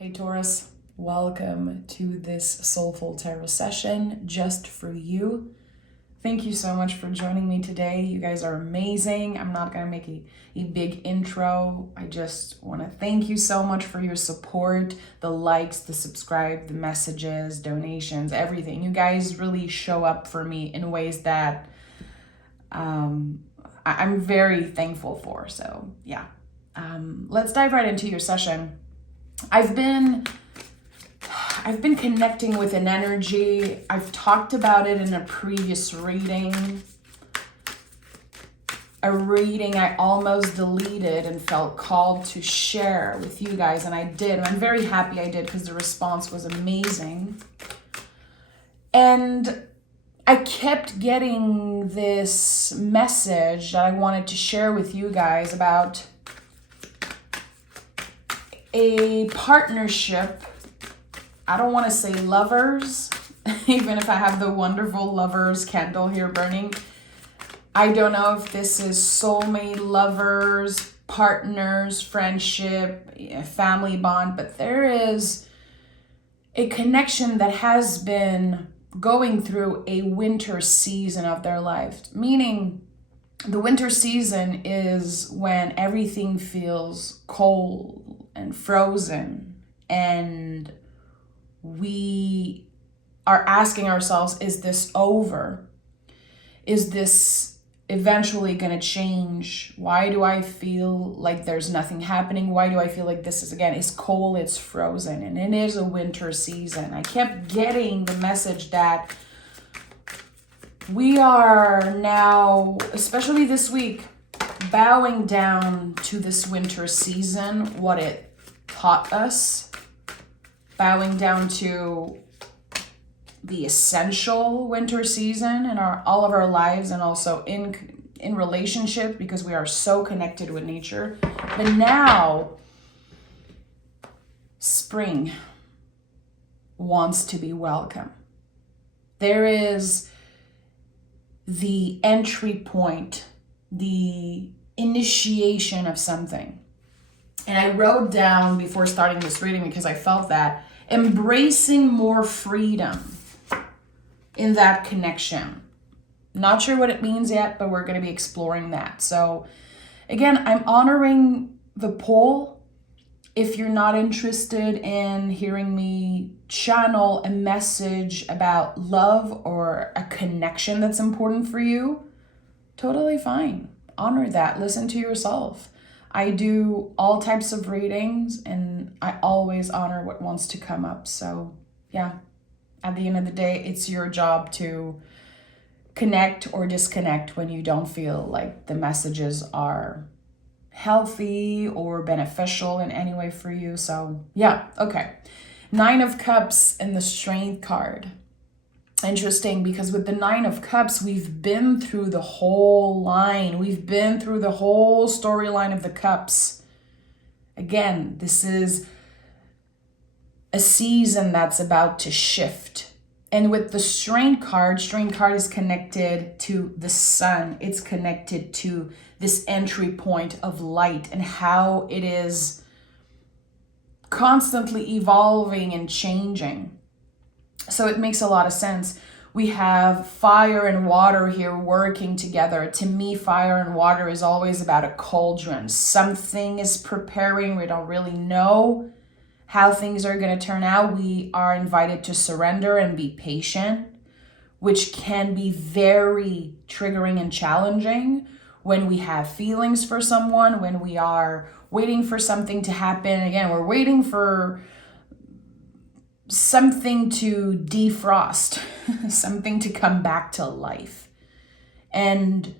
Hey Taurus, welcome to this soulful tarot session just for you. Thank you so much for joining me today. You guys are amazing. I'm not going to make a big intro. I just want to thank you so much for your support, the likes, the subscribe, the messages, donations, everything. You guys really show up for me in ways that I'm very thankful for. So yeah, let's dive right into your session. I've been connecting with an energy. I've talked about it in a previous reading. A reading I almost deleted and felt called to share with you guys, and I did. And I'm very happy I did because the response was amazing. And I kept getting this message that I wanted to share with you guys about a partnership. I don't want to say lovers, even if I have the wonderful lovers candle here burning. I don't know if this is soulmate, lovers, partners, friendship, family bond, but there is a connection that has been going through a winter season of their life, meaning the winter season is when everything feels cold and frozen, and we are asking ourselves, is this over? Is this eventually going to change? Why do I feel like there's nothing happening? Why do I feel like this is, again, it's cold, it's frozen, and it is a winter season. I kept getting the message that we are now, especially this week, bowing down to this winter season, what it taught us, bowing down to the essential winter season in all of our lives, and also in relationship, because we are so connected with nature. But now spring wants to be welcome. There is the entry point, the initiation of something. And I wrote down before starting this reading, because I felt that embracing more freedom in that connection. Not sure what it means yet, but we're going to be exploring that. So again, I'm honoring the poll. If you're not interested in hearing me channel a message about love or a connection that's important for you, totally fine. Honor that. Listen to yourself. I do all types of readings, and I always honor what wants to come up. So yeah, at the end of the day, it's your job to connect or disconnect when you don't feel like the messages are healthy or beneficial in any way for you. So yeah, okay. 9 of Cups and the Strength card. Interesting, because with the 9 of Cups, we've been through the whole line. We've been through the whole storyline of the Cups. Again, this is a season that's about to shift. And with the Strength card is connected to the sun. It's connected to this entry point of light and how it is constantly evolving and changing. So it makes a lot of sense. We have fire and water here working together. To me, fire and water is always about a cauldron. Something is preparing. We don't really know how things are going to turn out. We are invited to surrender and be patient, which can be very triggering and challenging when we have feelings for someone, when we are waiting for something to happen. Again, we're waiting for something to defrost, something to come back to life. And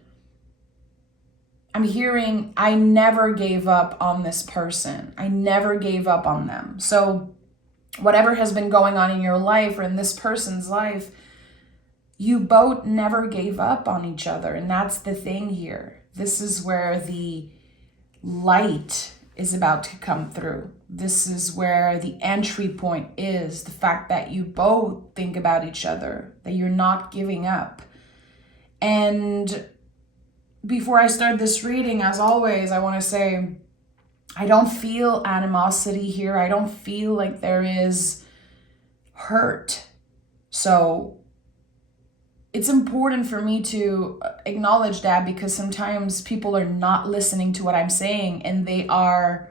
I'm hearing, I never gave up on this person. I never gave up on them. So whatever has been going on in your life or in this person's life, you both never gave up on each other. And that's the thing here. This is where the light is about to come through. This is where the entry point is, the fact that you both think about each other, that you're not giving up. And before I start this reading, as always, I want to say I don't feel animosity here. I don't feel like there is hurt. So it's important for me to acknowledge that, because sometimes people are not listening to what I'm saying and they are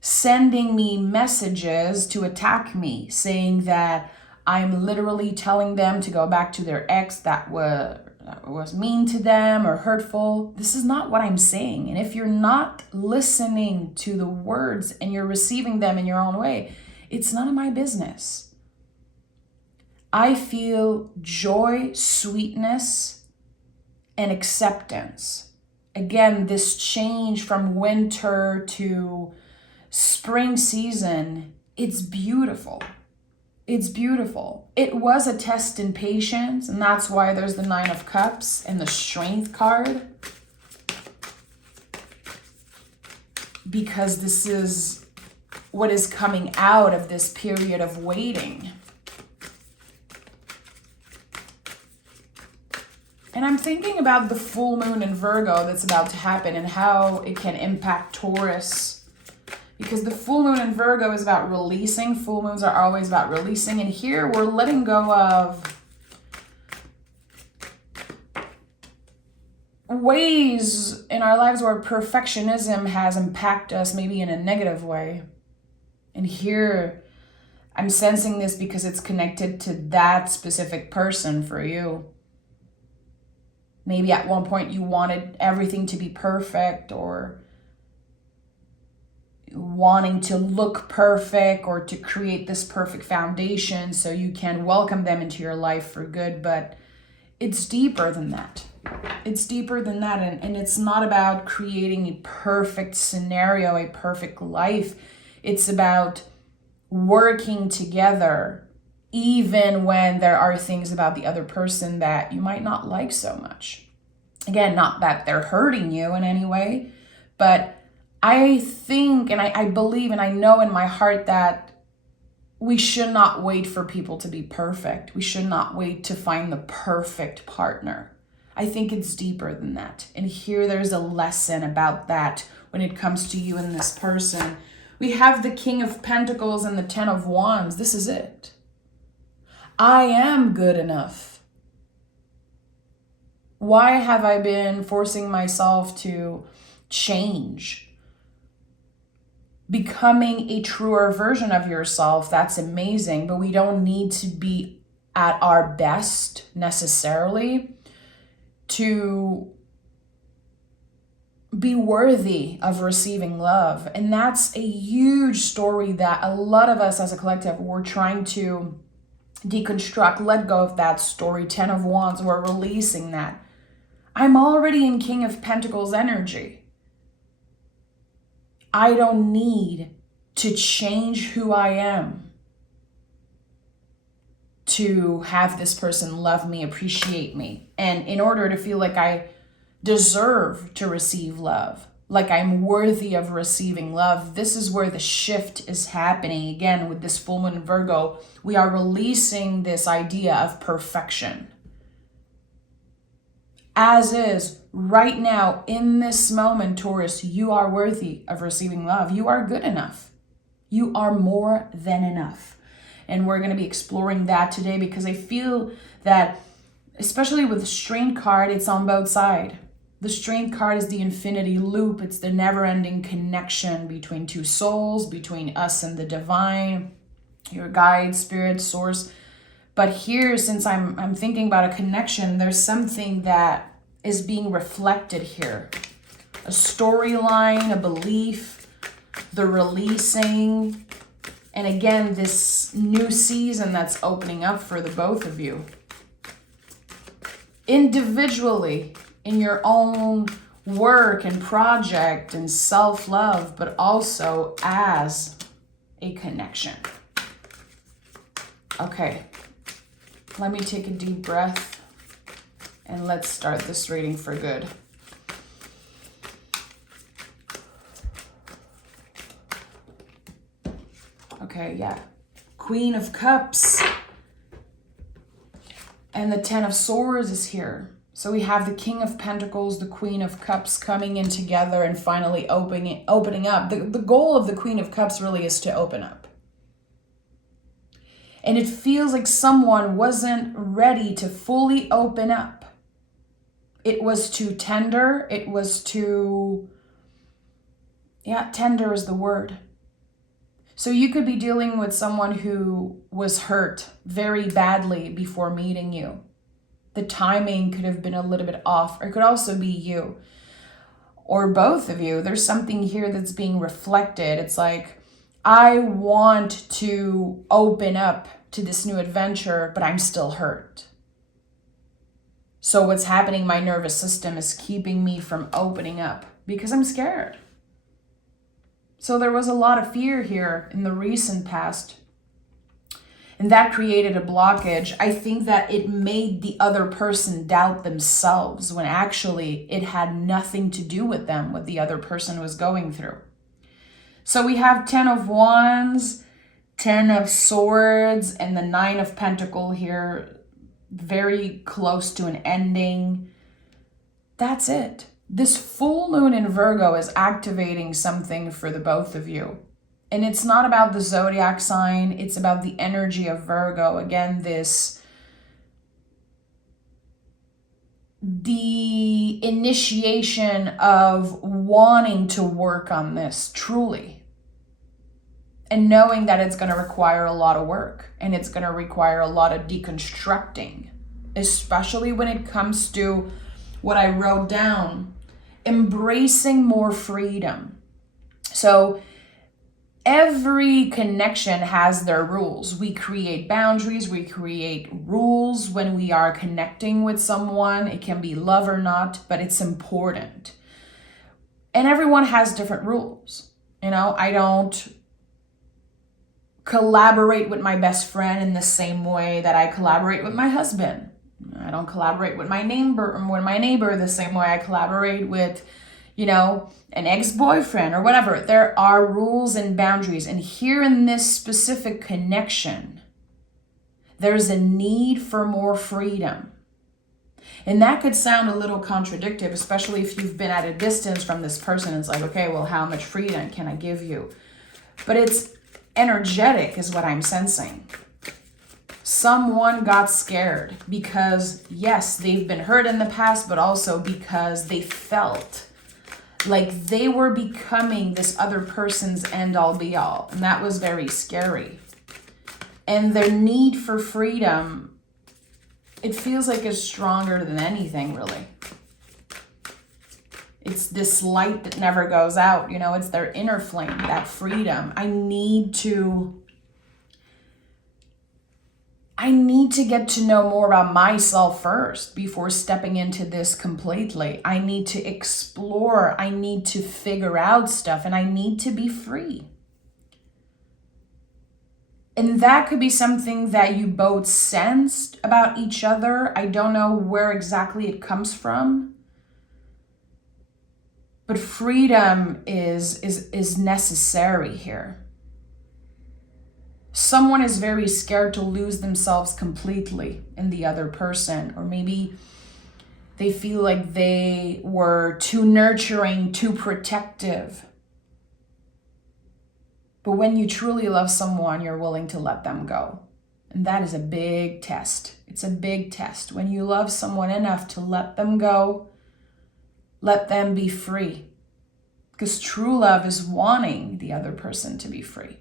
sending me messages to attack me, saying that I'm literally telling them to go back to their ex that was mean to them or hurtful. This is not what I'm saying. And if you're not listening to the words and you're receiving them in your own way, it's none of my business. I feel joy, sweetness, and acceptance. Again, this change from winter to spring season, it's beautiful. It's beautiful. It was a test in patience, and that's why there's the 9 of Cups and the Strength card. Because this is what is coming out of this period of waiting. And I'm thinking about the full moon in Virgo that's about to happen and how it can impact Taurus. Because the full moon in Virgo is about releasing. Full moons are always about releasing. And here we're letting go of ways in our lives where perfectionism has impacted us, maybe in a negative way. And here I'm sensing this because it's connected to that specific person for you. Maybe at one point you wanted everything to be perfect, or wanting to look perfect, or to create this perfect foundation so you can welcome them into your life for good. But it's deeper than that. It's deeper than that. And it's not about creating a perfect scenario, a perfect life. It's about working together, even when there are things about the other person that you might not like so much. Again, not that they're hurting you in any way, but I think, and I believe, and I know in my heart that we should not wait for people to be perfect. We should not wait to find the perfect partner. I think it's deeper than that. And here there's a lesson about that when it comes to you and this person. We have the King of Pentacles and the 10 of Wands. This is it. I am good enough. Why have I been forcing myself to change? Becoming a truer version of yourself, that's amazing, but we don't need to be at our best necessarily to be worthy of receiving love. And that's a huge story that a lot of us as a collective, we're trying to deconstruct, let go of that story. 10 of Wands, we're releasing that. I'm already in King of Pentacles energy. I don't need to change who I am to have this person love me, appreciate me. And in order to feel like I deserve to receive love, like I'm worthy of receiving love, this is where the shift is happening. Again, with this full moon in Virgo, we are releasing this idea of perfection. As is, right now, in this moment, Taurus, you are worthy of receiving love. You are good enough. You are more than enough. And we're going to be exploring that today, because I feel that, especially with the Strength card, it's on both sides. The Strength card is the infinity loop. It's the never-ending connection between two souls, between us and the divine, your guide, spirit, source. But here, since I'm thinking about a connection, there's something that is being reflected here. A storyline, a belief, the releasing, and again, this new season that's opening up for the both of you. Individually, in your own work and project and self-love, but also as a connection. Okay. Let me take a deep breath and let's start this reading for good. Okay, yeah. Queen of Cups and the 10 of Swords is here. So we have the King of Pentacles, the Queen of Cups coming in together and finally opening up. The goal of the Queen of Cups really is to open up. And it feels like someone wasn't ready to fully open up. It was too tender. It was too, tender is the word. So you could be dealing with someone who was hurt very badly before meeting you. The timing could have been a little bit off, or it could also be you or both of you. There's something here that's being reflected. It's like, I want to open up to this new adventure, but I'm still hurt. So what's happening, my nervous system is keeping me from opening up because I'm scared. So there was a lot of fear here in the recent past. And that created a blockage. I think that it made the other person doubt themselves when actually it had nothing to do with them, what the other person was going through. So we have 10 of Wands, 10 of Swords, and the 9 of Pentacles here, very close to an ending. That's it. This full moon in Virgo is activating something for the both of you. And it's not about the zodiac sign, it's about the energy of Virgo. Again, the initiation of wanting to work on this truly. And knowing that it's going to require a lot of work and it's going to require a lot of deconstructing, especially when it comes to what I wrote down, embracing more freedom. So every connection has their rules. We create boundaries, we create rules when we are connecting with someone. It can be love or not, but it's important. And everyone has different rules. I don't collaborate with my best friend in the same way that I collaborate with my husband. I don't collaborate with my neighbor the same way I collaborate with an ex-boyfriend or whatever. There are rules and boundaries. And here in this specific connection, there's a need for more freedom. And that could sound a little contradictory, especially if you've been at a distance from this person. It's like, okay, well, how much freedom can I give you? But it's energetic is what I'm sensing. Someone got scared because, yes, they've been hurt in the past, but also because they felt like they were becoming this other person's end-all be-all. And that was very scary. And their need for freedom, it feels like it's stronger than anything, really. It's this light that never goes out. It's their inner flame, that freedom. I need to get to know more about myself first before stepping into this completely. I need to explore. I need to figure out stuff, and I need to be free. And that could be something that you both sensed about each other. I don't know where exactly it comes from. But freedom is necessary here. Someone is very scared to lose themselves completely in the other person, or maybe they feel like they were too nurturing, too protective. But when you truly love someone, you're willing to let them go. And that is a big test. It's a big test. When you love someone enough to let them go, let them be free. Because true love is wanting the other person to be free.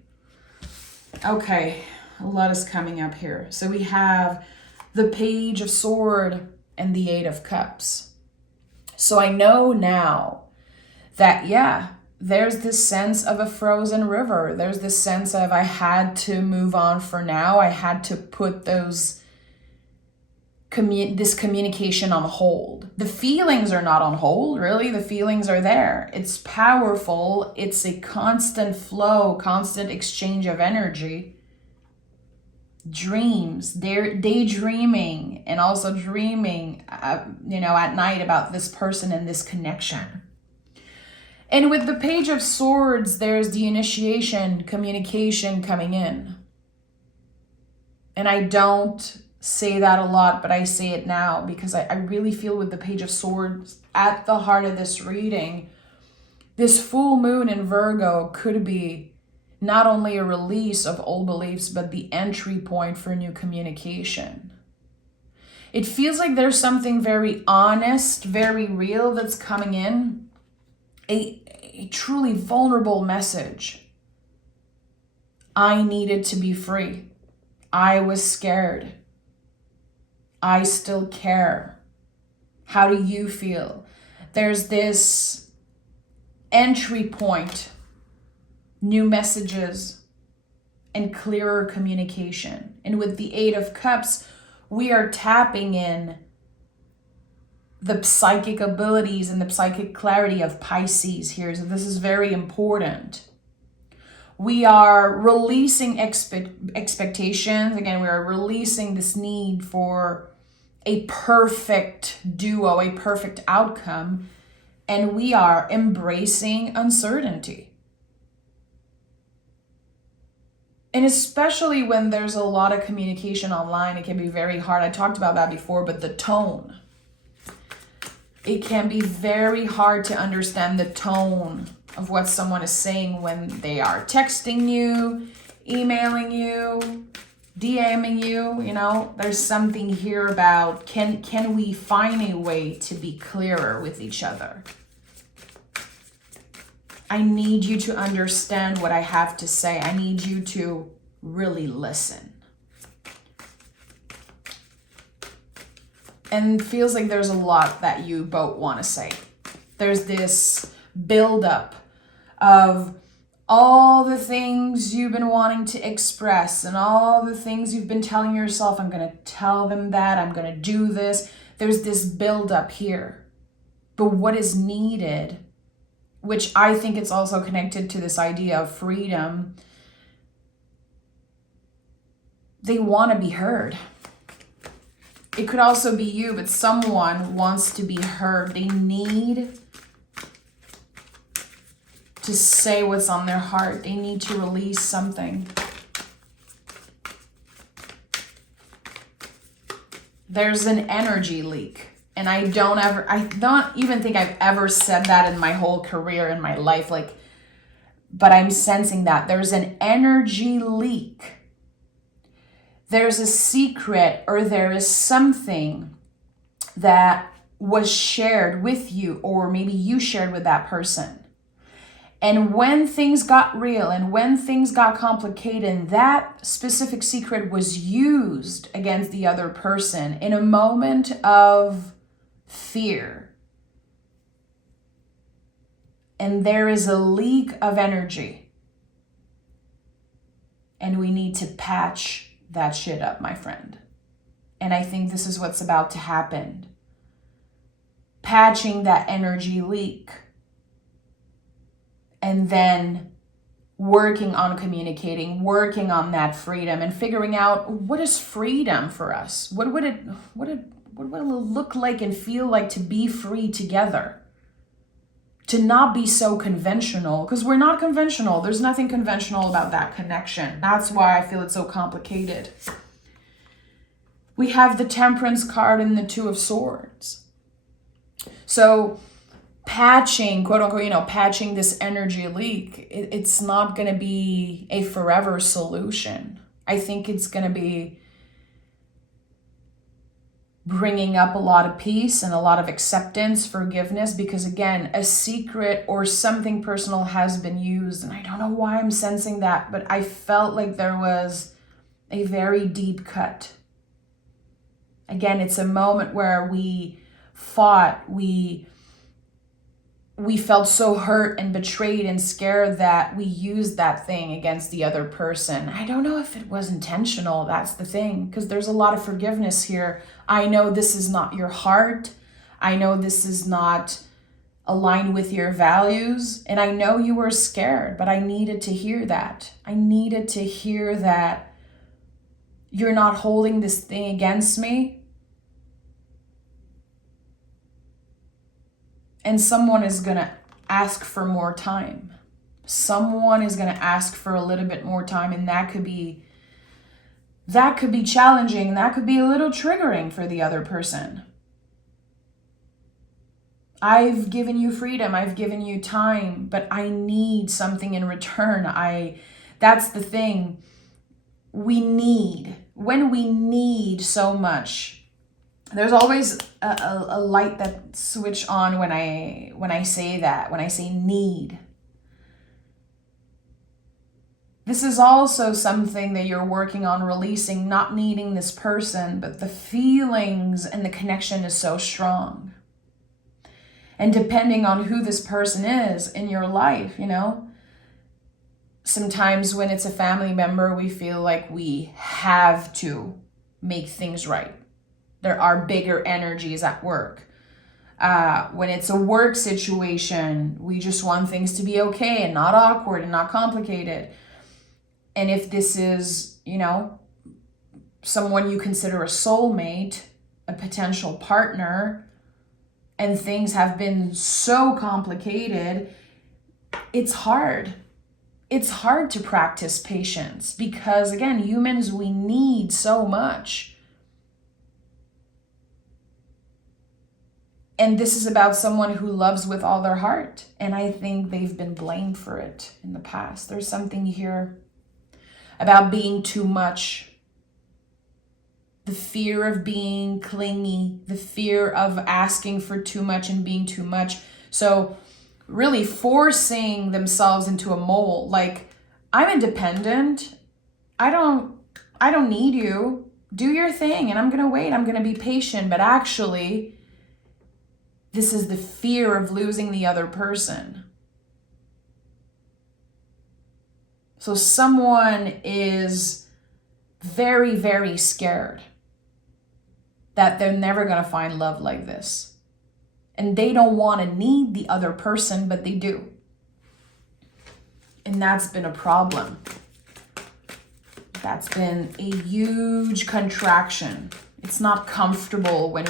Okay, a lot is coming up here. So we have the Page of Swords and the 8 of Cups. So I know now that, there's this sense of a frozen river. There's this sense of I had to move on for now. I had to put this communication on hold. The feelings are not on hold, really. The feelings are there. It's powerful. It's a constant flow, constant exchange of energy. Dreams, they're daydreaming and also dreaming, at night about this person and this connection. And with the Page of Swords, there's the initiation, communication coming in. And I don't say that a lot, but I say it now because I really feel with the Page of Swords at the heart of this reading, this full moon in Virgo could be not only a release of old beliefs, but the entry point for new communication. It feels like there's something very honest, very real that's coming in, a truly vulnerable message. I needed to be free. I was scared. I still care. How do you feel? There's this entry point, new messages, and clearer communication. And with the Eight of Cups, we are tapping in the psychic abilities and the psychic clarity of Pisces here. So this is very important. We are releasing expectations. Again, we are releasing this need for a perfect duo, a perfect outcome, and we are embracing uncertainty. And especially when there's a lot of communication online, it can be very hard. I talked about that before, but the tone. It can be very hard to understand the tone of what someone is saying when they are texting you, emailing you, DMing you. You know, there's something here about can we find a way to be clearer with each other? I need you to understand what I have to say. I need you to really listen. And feels like there's a lot that you both want to say. There's this buildup of all the things you've been wanting to express and all the things you've been telling yourself, I'm going to tell them that, I'm going to do this. There's this buildup here. But what is needed, which I think it's also connected to this idea of freedom, they want to be heard. It could also be you, but someone wants to be heard. They need to say what's on their heart. They need to release something. There's an energy leak. And I don't even think I've ever said that in my whole career, in my life. But I'm sensing that there's an energy leak. There's a secret, or there is something that was shared with you, or maybe you shared with that person. And when things got real and when things got complicated, that specific secret was used against the other person in a moment of fear. And there is a leak of energy. And we need to patch that shit up, my friend. And I think this is what's about to happen. Patching that energy leak. And then working on communicating, working on that freedom, and figuring out what is freedom for us. What would it look like and feel like to be free together? To not be so conventional, because we're not conventional. There's nothing conventional about that connection. That's why I feel it's so complicated. We have the Temperance card and the Two of Swords. So patching, quote unquote, patching this energy leak, it's not going to be a forever solution. I think it's going to be bringing up a lot of peace and a lot of acceptance, forgiveness, because again, a secret or something personal has been used. And I don't know why I'm sensing that, but I felt like there was a very deep cut. Again, it's a moment where we fought, we felt so hurt and betrayed and scared that we used that thing against the other person. I don't know if it was intentional. That's the thing, because there's a lot of forgiveness here. I know this is not your heart. I know this is not aligned with your values. And I know you were scared, but I needed to hear that. I needed to hear that you're not holding this thing against me. And someone is going to ask for more time. Someone is going to ask for a little bit more time. And that could be that could be challenging. That could be a little triggering for the other person. I've given you freedom. I've given you time, but I need something in return. That's the thing. When we need so much, there's always a light that switch on when I say that, when I say need. This is also something that you're working on releasing, not needing this person, but the feelings and the connection is so strong. And depending on who this person is in your life, sometimes when it's a family member, we feel like we have to make things right. There are bigger energies at work. When it's a work situation, we just want things to be okay and not awkward and not complicated. And if this is, someone you consider a soulmate, a potential partner, and things have been so complicated, it's hard. It's hard to practice patience because, again, humans, we need so much. And this is about someone who loves with all their heart. And I think they've been blamed for it in the past. There's something here about being too much. The fear of being clingy, the fear of asking for too much and being too much. So really forcing themselves into a mold. Like, I'm independent. I don't need you. Do your thing and I'm going to wait. I'm going to be patient. But actually, this is the fear of losing the other person. So someone is very, very scared that they're never going to find love like this. And they don't want to need the other person, but they do. And that's been a problem. That's been a huge contraction. It's not comfortable when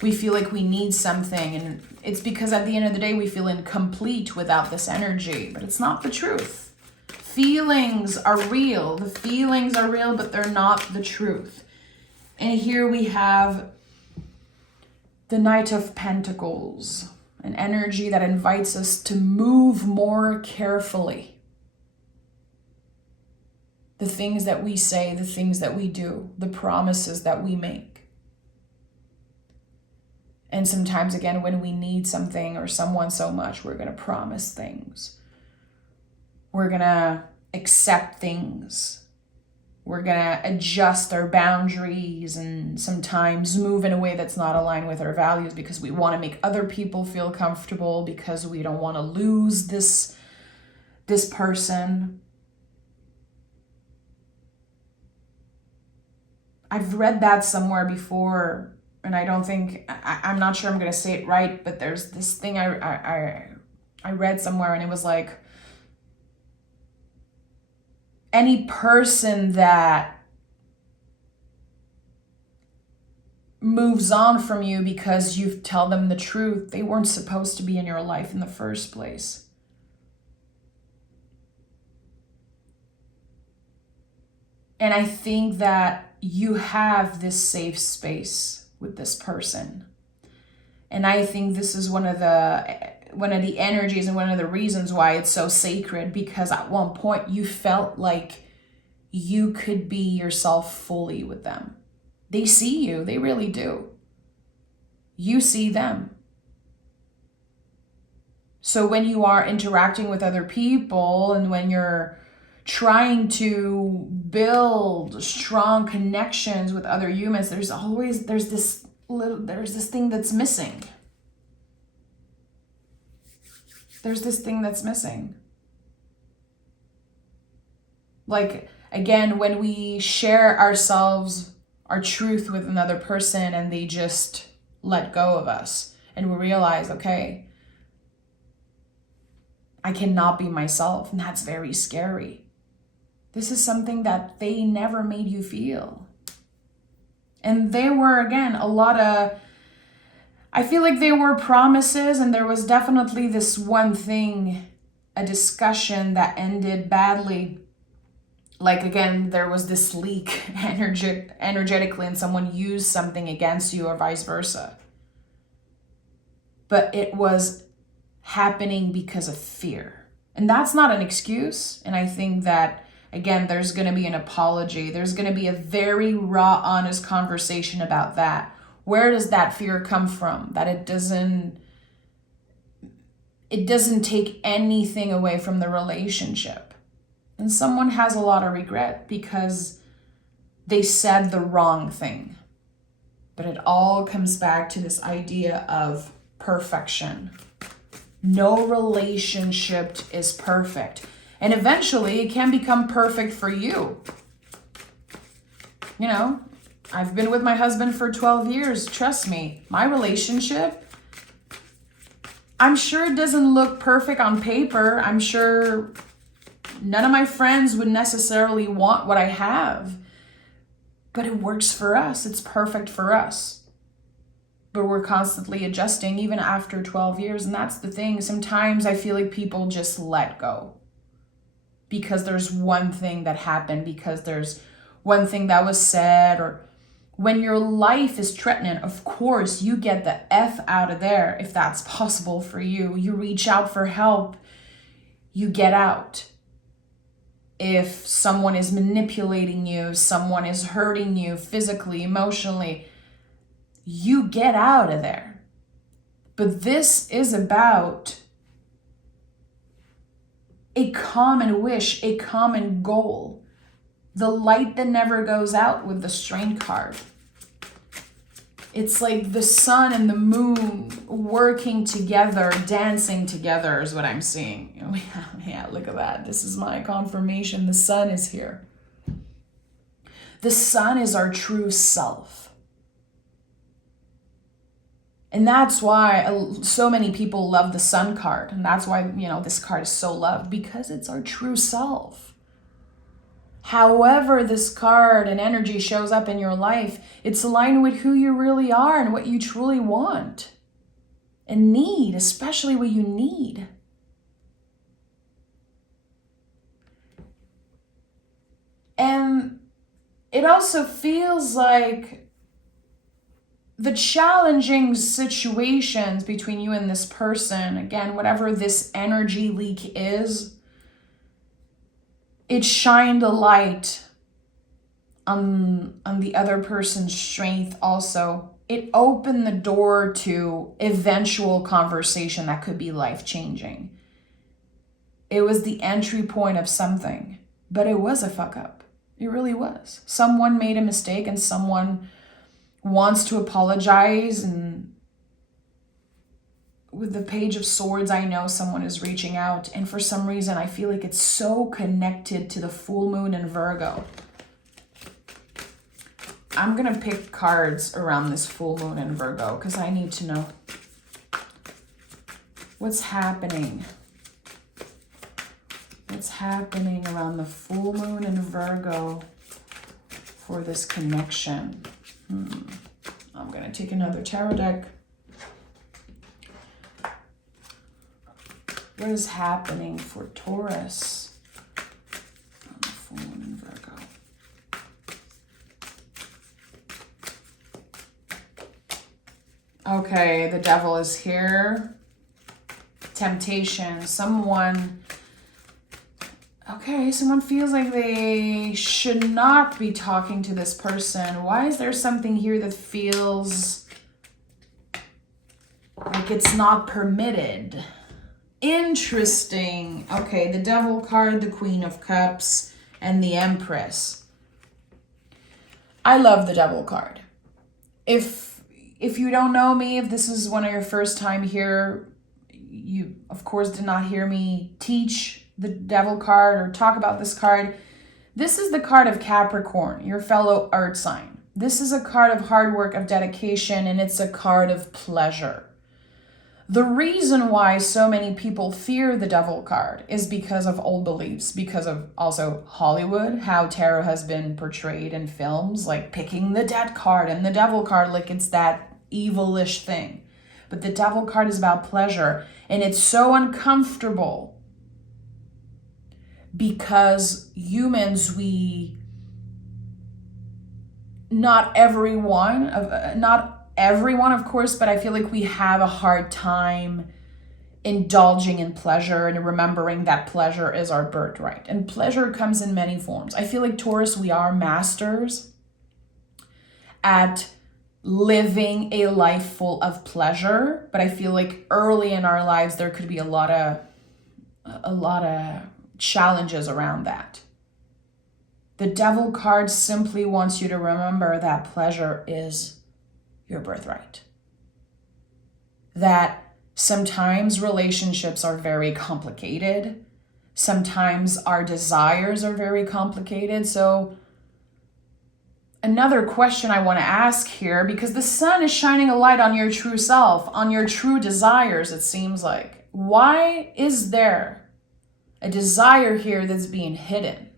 we feel like we need something. And it's because at the end of the day, we feel incomplete without this energy. But it's not the truth. Feelings are real. The feelings are real, but they're not the truth. And here we have the Knight of Pentacles, an energy that invites us to move more carefully. The things that we say, the things that we do, the promises that we make. And sometimes, again, when we need something or someone so much, we're going to promise things. We're going to accept things. We're going to adjust our boundaries and sometimes move in a way that's not aligned with our values because we want to make other people feel comfortable, because we don't want to lose this person. I've read that somewhere before, and I'm not sure I'm going to say it right, but there's this thing I read somewhere, and it was like, any person that moves on from you because you tell them the truth, they weren't supposed to be in your life in the first place. And I think that you have this safe space with this person. And I think this is one of the energies and one of the reasons why it's so sacred, because at one point you felt like you could be yourself fully with them. They see you, they really do. You see them. So when you are interacting with other people and when you're trying to build strong connections with other humans, there's this thing that's missing. There's this thing that's missing. Like, again, when we share ourselves, our truth with another person, and they just let go of us, and we realize, okay, I cannot be myself, and that's very scary. This is something that they never made you feel. And there were, again, I feel like there were promises, and there was definitely this one thing, a discussion that ended badly like, again, there was this leak energetically and someone used something against you or vice versa. But it was happening because of fear. And that's not an excuse. And I think that, again, there's going to be an apology. There's going to be a very raw, honest conversation about that. Where does that fear come from? That it doesn't take anything away from the relationship. And someone has a lot of regret because they said the wrong thing. But it all comes back to this idea of perfection. No relationship is perfect. And eventually it can become perfect for you. You know, I've been with my husband for 12 years. Trust me, my relationship, I'm sure it doesn't look perfect on paper. I'm sure none of my friends would necessarily want what I have. But it works for us. It's perfect for us. But we're constantly adjusting even after 12 years. And that's the thing. Sometimes I feel like people just let go. Because there's one thing that happened. Because there's one thing that was said. Or when your life is threatened, of course, you get the F out of there if that's possible for you. You reach out for help. You get out. If someone is manipulating you, someone is hurting you physically, emotionally, you get out of there. But this is about a common wish, a common goal. The light that never goes out with the Strength card. It's like the sun and the moon working together, dancing together is what I'm seeing. Yeah, look at that. This is my confirmation. The sun is here. The sun is our true self. And that's why so many people love the sun card. And that's why, this card is so loved, because it's our true self. However this card and energy shows up in your life, it's aligned with who you really are and what you truly want and need, especially what you need. And it also feels like the challenging situations between you and this person, again, whatever this energy leak is, it shined a light on the other person's strength also. It opened the door to eventual conversation that could be life-changing. It was the entry point of something, but it was a fuck up. It really was. Someone made a mistake and someone wants to apologize, and with the Page of Swords, I know someone is reaching out, and for some reason I feel like it's so connected to the full moon in Virgo. I'm gonna pick cards around this full moon in Virgo because I need to know what's happening. What's happening around the full moon in Virgo for this connection? I'm gonna take another tarot deck. What is happening for Taurus on the full moon in Virgo? Okay, the devil is here. Temptation. Someone feels like they should not be talking to this person. Why is there something here that feels like it's not permitted? Interesting. Okay, the Devil card, the Queen of Cups, and the Empress. I love the Devil card. If you don't know me, if this is one of your first time here, you of course did not hear me teach the Devil card or talk about this card. This is the card of Capricorn, your fellow earth sign. This is a card of hard work, of dedication, and it's a card of pleasure. The reason why so many people fear the Devil card is because of old beliefs, because of also Hollywood, how tarot has been portrayed in films, like picking the Death card and the Devil card like it's that evilish thing. But the Devil card is about pleasure, and it's so uncomfortable because humans, not everyone, of course, but I feel like we have a hard time indulging in pleasure and remembering that pleasure is our birthright. And pleasure comes in many forms. I feel like Taurus, we are masters at living a life full of pleasure, but I feel like early in our lives there could be a lot of challenges around that. The Devil card simply wants you to remember that pleasure is your birthright. That sometimes relationships are very complicated. Sometimes our desires are very complicated. So another question I want to ask here, because the sun is shining a light on your true self, on your true desires, it seems like. Why is there a desire here that's being hidden?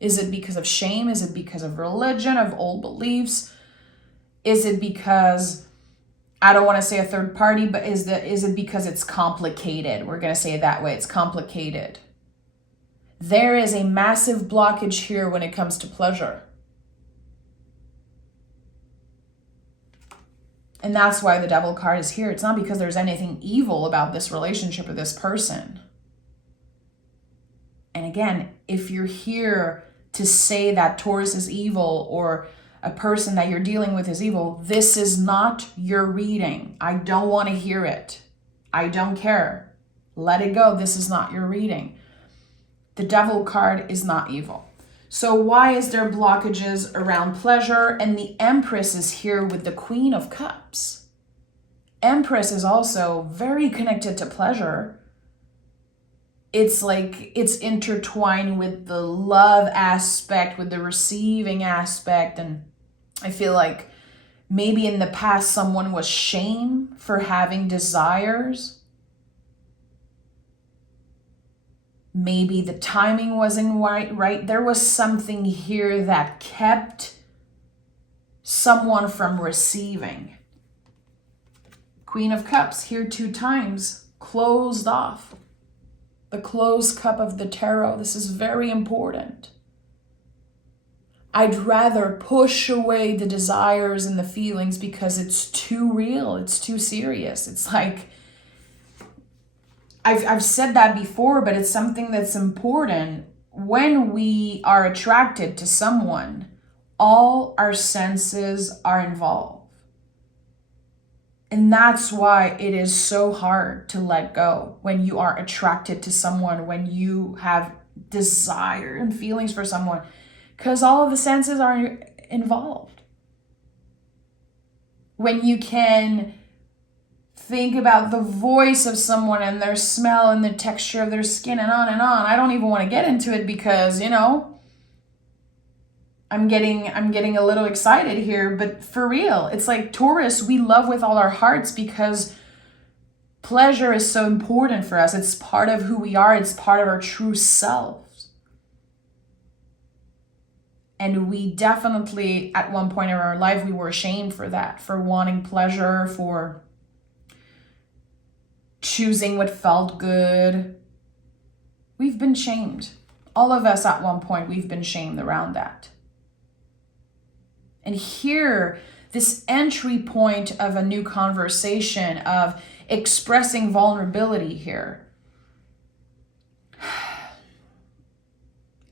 Is it because of shame? Is it because of religion, of old beliefs? Is it because, I don't want to say a third party, but is it because it's complicated? We're going to say it that way. It's complicated. There is a massive blockage here when it comes to pleasure. And that's why the Devil card is here. It's not because there's anything evil about this relationship or this person. And again, if you're here to say that Taurus is evil or a person that you're dealing with is evil, this is not your reading. I don't want to hear it. I don't care. Let it go. This is not your reading. The Devil card is not evil. So why is there blockages around pleasure? And the Empress is here with the Queen of Cups. Empress is also very connected to pleasure. It's like it's intertwined with the love aspect, with the receiving aspect. And I feel like maybe in the past someone was shamed for having desires. Maybe the timing wasn't right. There was something here that kept someone from receiving. Queen of Cups here 2 times, closed off. The closed cup of the tarot. This is very important. I'd rather push away the desires and the feelings because it's too real. It's too serious. It's like, I've said that before, but it's something that's important. When we are attracted to someone, all our senses are involved. And that's why it is so hard to let go when you are attracted to someone, when you have desire and feelings for someone, because all of the senses are involved. When you can think about the voice of someone and their smell and the texture of their skin and on and on. I don't even want to get into it because, I'm getting a little excited here, but for real, it's like Taurus, we love with all our hearts because pleasure is so important for us. It's part of who we are. It's part of our true selves. And we definitely, at one point in our life, we were ashamed for that, for wanting pleasure, for choosing what felt good. We've been shamed. All of us at one point, we've been shamed around that. And here, this entry point of a new conversation, of expressing vulnerability here,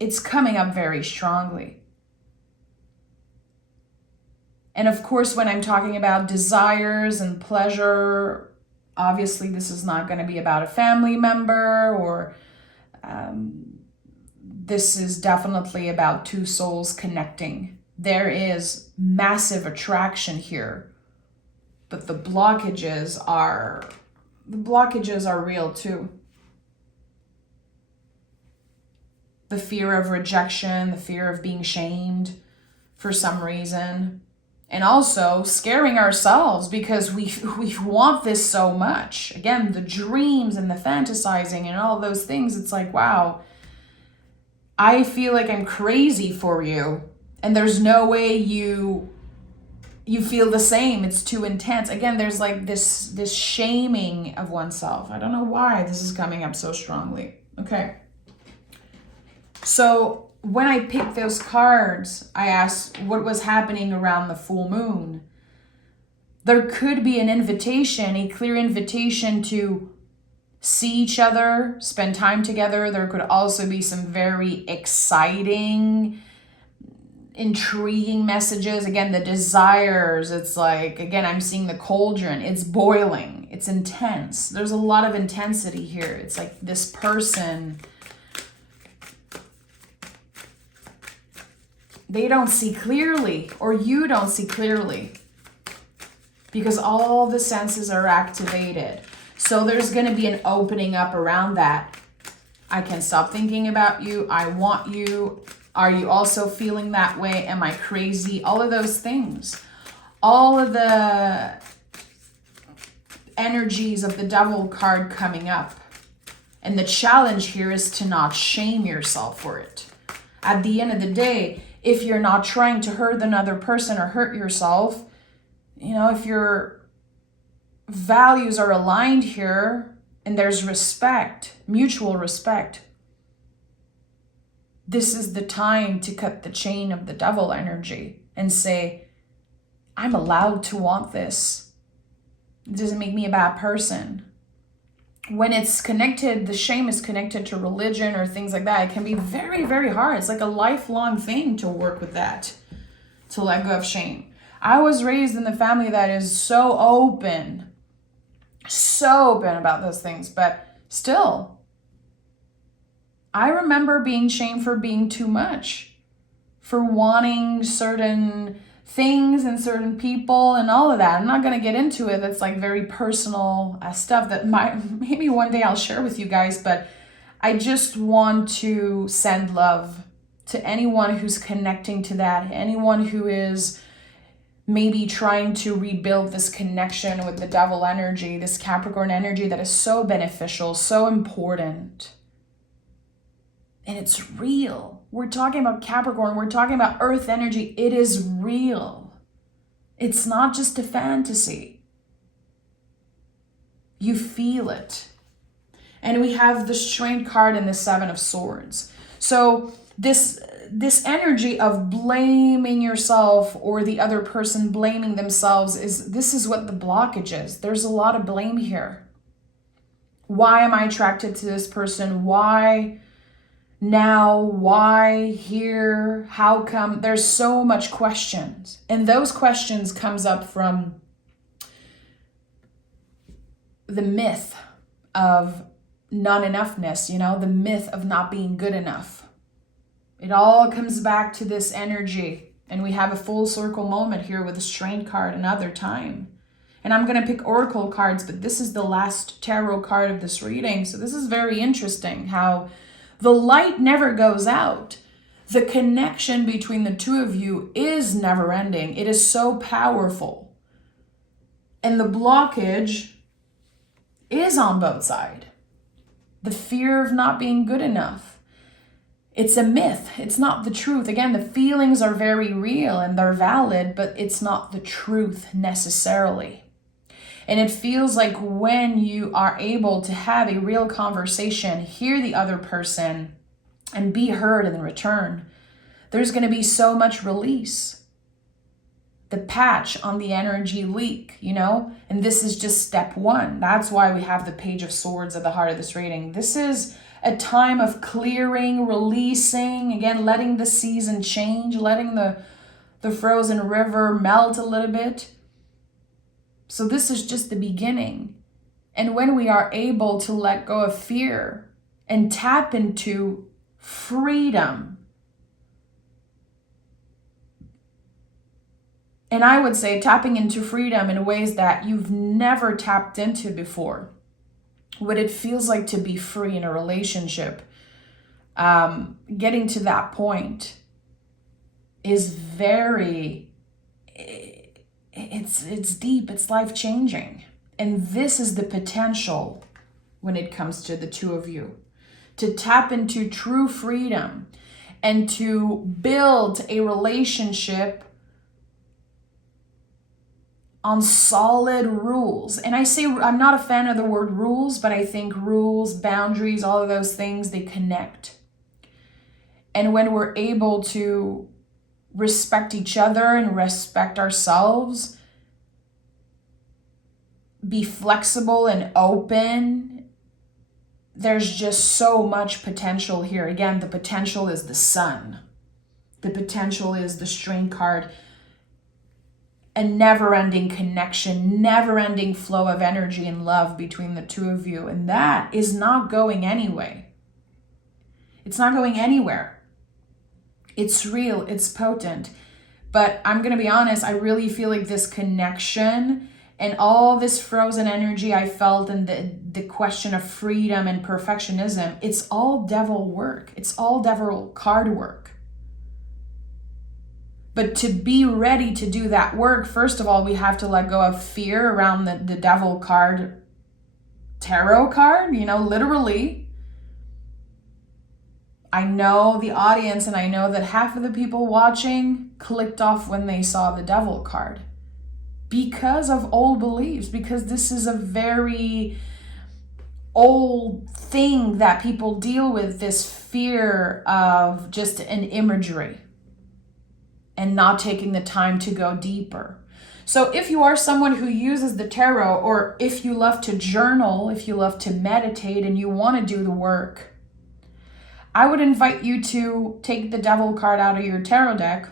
it's coming up very strongly. And of course, when I'm talking about desires and pleasure, obviously this is not going to be about a family member, or this is definitely about 2 souls connecting. There is massive attraction here, but the blockages are real too. The fear of rejection, the fear of being shamed for some reason, and also scaring ourselves because we want this so much. Again, the dreams and the fantasizing and all those things, it's like, wow, I feel like I'm crazy for you. And there's no way you feel the same. It's too intense. Again, there's like this shaming of oneself. I don't know why this is coming up so strongly. Okay. So when I picked those cards, I asked what was happening around the full moon. There could be an invitation, a clear invitation to see each other, spend time together. There could also be some very exciting, intriguing messages. Again, the desires, it's like, again, I'm seeing the cauldron. It's boiling. It's intense. There's a lot of intensity here. It's like this person, they don't see clearly, or you don't see clearly, because all the senses are activated. So there's going to be an opening up around that. I can stop thinking about you. I want you. Are you also feeling that way? Am I crazy? All of those things. All of the energies of the Devil card coming up. And the challenge here is to not shame yourself for it. At the end of the day, if you're not trying to hurt another person or hurt yourself, you know, if your values are aligned here and there's respect, mutual respect, this is the time to cut the chain of the Devil energy and say, I'm allowed to want this. It doesn't make me a bad person. When it's connected, the shame is connected to religion or things like that, it can be very, very hard. It's like a lifelong thing to work with that, to let go of shame. I was raised in the family that is so open about those things, but still, I remember being shamed for being too much, for wanting certain things and certain people and all of that. I'm not going to get into it. That's like very personal stuff that maybe one day I'll share with you guys, but I just want to send love to anyone who's connecting to that, anyone who is maybe trying to rebuild this connection with the Devil energy, this Capricorn energy that is so beneficial, so important. And it's real. We're talking about Capricorn. We're talking about Earth energy. It is real. It's not just a fantasy. You feel it. And we have the Strength card and the Seven of Swords. So this energy of blaming yourself or the other person blaming themselves this is what the blockage is. There's a lot of blame here. Why am I attracted to this person? Why now? Why here? How come? There's so much questions. And those questions comes up from the myth of not enoughness, you know, the myth of not being good enough. It all comes back to this energy. And we have a full circle moment here with the Strength card another time. And I'm going to pick oracle cards, but this is the last tarot card of this reading. So this is very interesting how the light never goes out. The connection between the two of you is never ending. It is so powerful. And the blockage is on both sides. The fear of not being good enough. It's a myth. It's not the truth. Again, the feelings are very real and they're valid, but it's not the truth necessarily. And it feels like when you are able to have a real conversation, hear the other person, and be heard in return, there's going to be so much release. The patch on the energy leak, you know? And this is just step one. That's why we have the Page of Swords at the heart of this reading. This is a time of clearing, releasing, again, letting the season change, letting the frozen river melt a little bit. So this is just the beginning. And when we are able to let go of fear and tap into freedom, and I would say tapping into freedom in ways that you've never tapped into before, what it feels like to be free in a relationship, getting to that point is very, it's deep, it's life-changing. And this is the potential when it comes to the two of you, to tap into true freedom and to build a relationship on solid rules. And I say, I'm not a fan of the word rules, but I think rules, boundaries, all of those things, they connect. And when we're able to respect each other and respect ourselves, be flexible and open, there's just so much potential here. Again, the potential is the sun. The potential is the Strength card. A never-ending connection, never-ending flow of energy and love between the two of you. And that is not going anyway. It's not going anywhere. It's real, it's potent. But I'm going to be honest, I really feel like this connection and all this frozen energy I felt and the question of freedom and perfectionism, it's all devil work. It's all devil card work. But to be ready to do that work, first of all, we have to let go of fear around the devil card, tarot card, literally. I know the audience and I know that half of the people watching clicked off when they saw the devil card because of old beliefs, because this is a very old thing that people deal with, this fear of just an imagery and not taking the time to go deeper. So if you are someone who uses the tarot, or if you love to journal, if you love to meditate and you want to do the work, I would invite you to take the devil card out of your tarot deck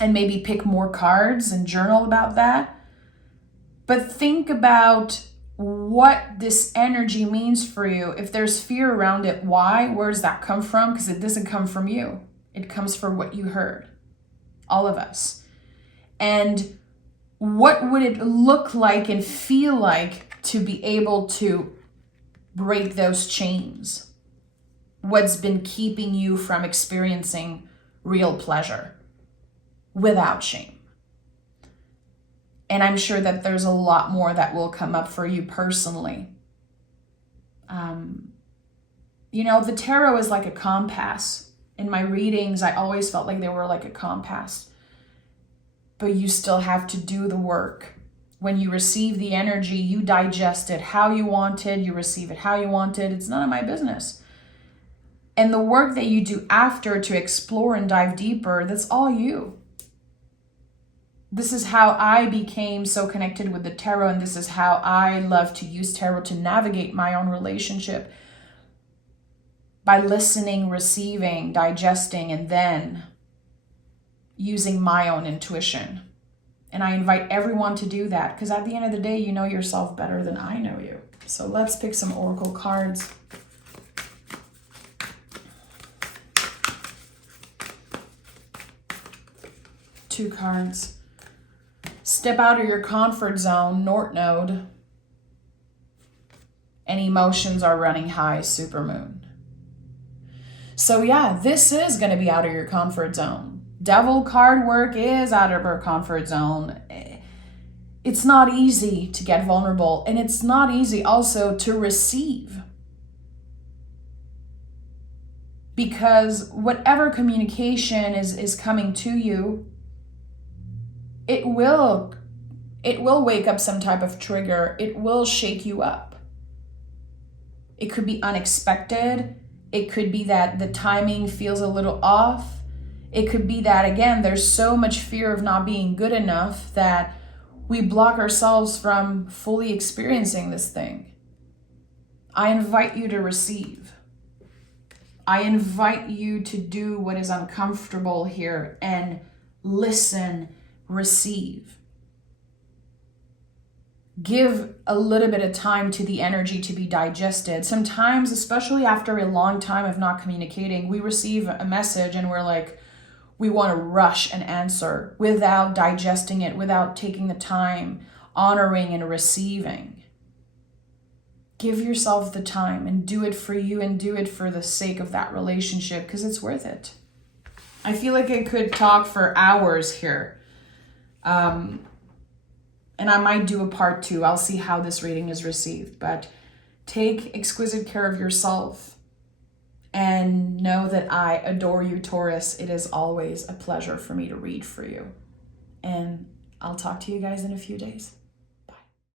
and maybe pick more cards and journal about that. But think about what this energy means for you. If there's fear around it, why? Where does that come from? Because it doesn't come from you. It comes from what you heard. All of us. And what would it look like and feel like to be able to break those chains? What's been keeping you from experiencing real pleasure without shame? And I'm sure that there's a lot more that will come up for you personally. The tarot is like a compass. In my readings, I always felt like they were like a compass. But you still have to do the work. When you receive the energy, you digest it how you wanted, you receive it how you wanted. It's none of my business. And the work that you do after to explore and dive deeper, that's all you. This is how I became so connected with the tarot, and this is how I love to use tarot to navigate my own relationship. By listening, receiving, digesting, and then using my own intuition. And I invite everyone to do that, because at the end of the day, you know yourself better than I know you. So let's pick some oracle cards. Two cards. Step out of your comfort zone, North Node. And emotions are running high, Supermoon. So yeah, this is going to be out of your comfort zone. Devil card work is out of our comfort zone. It's not easy to get vulnerable, and it's not easy also to receive. Because whatever communication is coming to you, it will wake up some type of trigger. It will shake you up. It could be unexpected. It could be that the timing feels a little off. It could be that, again, there's so much fear of not being good enough that we block ourselves from fully experiencing this thing. I invite you to receive. I invite you to do what is uncomfortable here and listen, receive. Give a little bit of time to the energy to be digested. Sometimes, especially after a long time of not communicating, we receive a message and we're like, we want to rush an answer without digesting it, without taking the time, honoring and receiving. Give yourself the time and do it for you and do it for the sake of that relationship, because it's worth it. I feel like I could talk for hours here. And I might do a part 2. I'll see how this reading is received. But take exquisite care of yourself. And know that I adore you, Taurus. It is always a pleasure for me to read for you. And I'll talk to you guys in a few days.